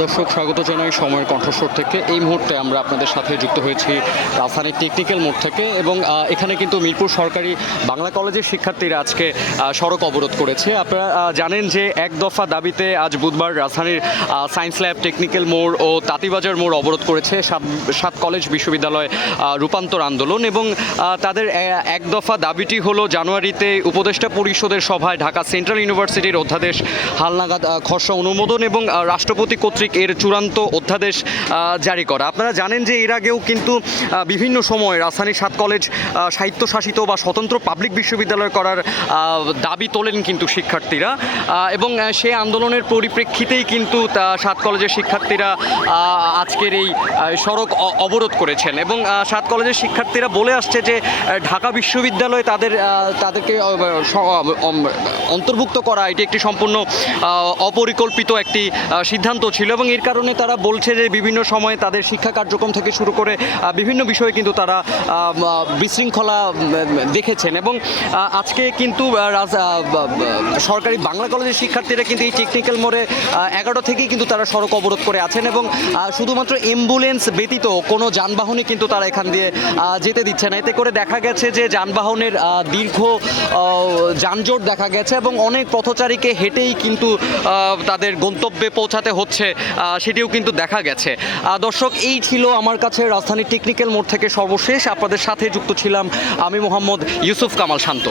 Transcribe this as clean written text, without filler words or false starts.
দর্শক স্বাগত জানাই সময়ের কণ্ঠস্বর থেকে। এই মুহূর্তে আমরা আপনাদের সাথে যুক্ত হয়েছি রাজধানীর টেকনিক্যাল মোড় থেকে এবং এখানে কিন্তু মিরপুর সরকারি বাংলা কলেজের শিক্ষার্থীরা আজকে সড়ক অবরোধ করেছে। আপনারা জানেন যে এক দফা দাবিতে আজ বুধবার রাজধানীর সায়েন্স ল্যাব, টেকনিক্যাল মোড় ও তাঁতিবাজার মোড় অবরোধ করেছে সাত কলেজ বিশ্ববিদ্যালয় রূপান্তর আন্দোলন এবং তাদের এক দফা দাবিটি হলো জানুয়ারিতে উপদেষ্টা পরিষদের সভায় ঢাকা সেন্ট্রাল ইউনিভার্সিটির অধ্যাদেশ হালনাগাদ খসড়া অনুমোদন এবং রাষ্ট্রপতি কর্তৃক এর চূড়ান্ত অধ্যাদেশ জারি করা। আপনারা জানেন যে এর আগেও কিন্তু বিভিন্ন সময় রাজধানীর সাত কলেজ স্বায়ত্তশাসিত বা স্বতন্ত্র পাবলিক বিশ্ববিদ্যালয় করার দাবি তোলেন কিন্তু শিক্ষার্থীরা এবং সেই আন্দোলনের পরিপ্রেক্ষিতেই কিন্তু সাত কলেজের শিক্ষার্থীরা আজকের এই সড়ক অবরোধ করেছেন এবং সাত কলেজের শিক্ষার্থীরা বলে আসছে যে ঢাকা বিশ্ববিদ্যালয়ে তাদেরকে অন্তর্ভুক্ত করা এটি একটি সম্পূর্ণ অপরিকল্পিত একটি সিদ্ধান্ত ছিল এবং এর কারণে তারা বলছে যে বিভিন্ন সময়ে তাদের শিক্ষা কার্যক্রম থেকে শুরু করে বিভিন্ন বিষয়ে কিন্তু তারা বিশৃঙ্খলা দেখেছেন এবং আজকে কিন্তু সরকারি বাংলা কলেজের শিক্ষার্থীরা কিন্তু এই টেকনিক্যাল মোড়ে 11 থেকেই কিন্তু তারা সড়ক অবরোধ করে আছেন এবং শুধুমাত্র অ্যাম্বুলেন্স ব্যতীত কোনো যানবাহনই কিন্তু তারা এখান দিয়ে যেতে দিচ্ছে না। এতে করে দেখা গেছে যে যানবাহনের দীর্ঘ যানজট দেখা গেছে এবং অনেক পথচারীকে হেঁটেই কিন্তু তাদের গন্তব্যে পৌঁছাতে হচ্ছে, সেটিও কিন্তু দেখা গেছে। দর্শক, এই ছিল আমার কাছে রাজধানীর টেকনিক্যাল মোড় থেকে সর্বশেষ। আপনাদের সাথে যুক্ত ছিলাম আমি মোহাম্মদ ইউসুফ কামাল শান্ত।